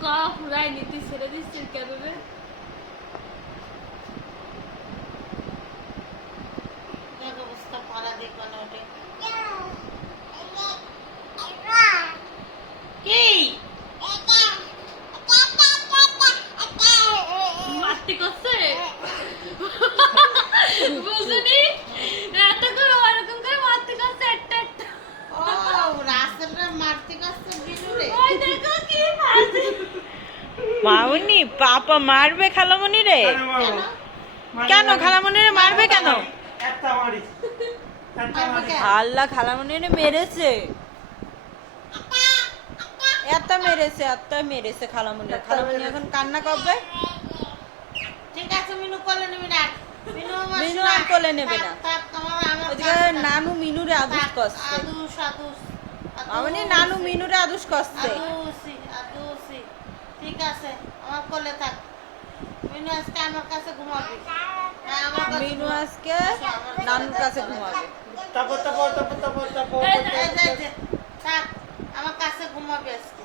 ফুরাই নীতি ছেড়ে দিচ্ছিস কেন রে? অবস্থা পাড়া দেখবা না ওটা কি মারতে করছে বুঝলি এত করে ওরকম করে মারতে করছে একটা একটা ও রাস্তাটা মারতে কাছে বিনুরে ওই দেখো কি ফাঁসি মাউনি পাপা মারবে খালামণি রে? কেন খালামণি রে মারবে কেন? আল্লাহ খালামণি রে মেরেছে, এত মেরেছে খালামণি। খালামণি এখন কান্না করবে। ঠিক আছে মিনু কোলে নেবে না মিনু আর কোলে নেবে না। থাক তোমার আমার ওদিকে নানু মিনুরে আদুস করছে। আদুস আদুস মামনি নানু মিনুরে আদুস করছে। আদুসি ঠিক আছে আমার কোলে থাক মিনু আজকে আমার কাছে ঘুমাবি আমার কাছে মিনু আজকে নানুর কাছে ঘুমাবে। এই যে থাক আমার কাছে ঘুমাবি আজকে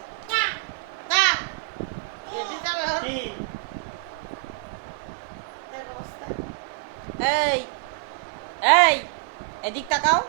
থাক এদি যাবে ওর দেখ অবস্থা এই এই এদিক তাকাও।